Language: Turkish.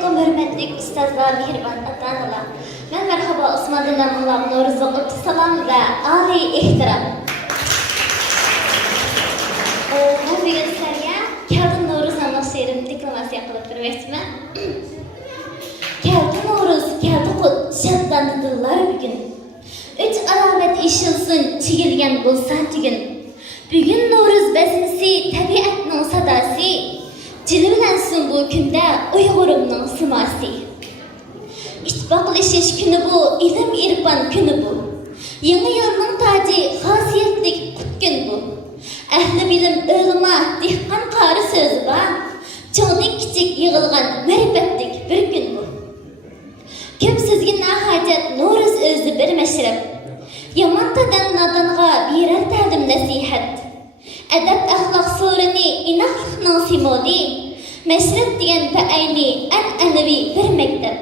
Hürmetlik ustazlar, mehriban ata-analar. Ben merhaba Osman Dinamullah Newruz'a salam ve âli ihtiram. Ben bugün sizlerge Keldi Newruz adlı şiirimni deklamasiya qılıp bermekçiman. Keldi Newruz, keldi qut, şadlandı dillar bugün. Üç alamet işilsin, çigilgen bolsa tügün. Bugün Newruz bezmisi, tabiatning sadasi. Cilvelensin bu günde Uygurumның siması. İttifaqlaşış günü bu, ilim irfan günü bu. Yeni yılның tacı, xasiyetlik kut gün bu. Ehli bilim ölüma, dihqan qarı sözü var. Çoğunun kiçik yığılgan merifetlik bir gün bu. Köp sözgün hacet Newruz özü bir meşrep. Yaman tadan nadanğa birer ta'lim nasihat. Edep ahlak sorunu inaqlıqның simoli. Meşrep diyen beayli, an'anavi bir mektep.